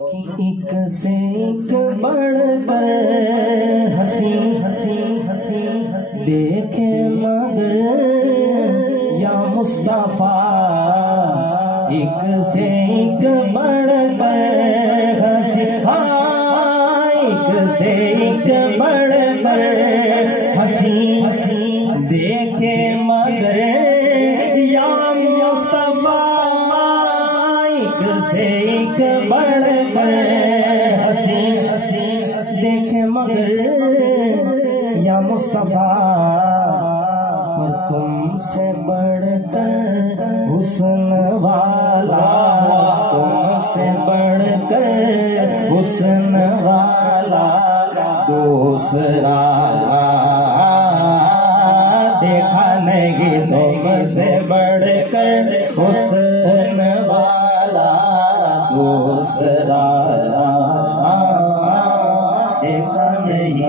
ایک سے ایک بڑھ کر ہنسی ہنسی ہنسی دیکھے مگر یا مصطفیٰ، ایک سے ایک بڑھ کر ہنسی، ایک سے ایک بڑھ کر ہنسی ہنسی دیکھے مگر یا مصطفیٰ، ایک سے ایک بڑھ کر ہنسی ہنسی دیکھے مگر یا مصطفیٰ، اور تم سے بڑھ کر حسن والا، تم سے بڑھ کر حسن والا دوسرا دیکھا نہیں، تم سے بڑھ کر حسن والا دوسرا دیکھا نہیں۔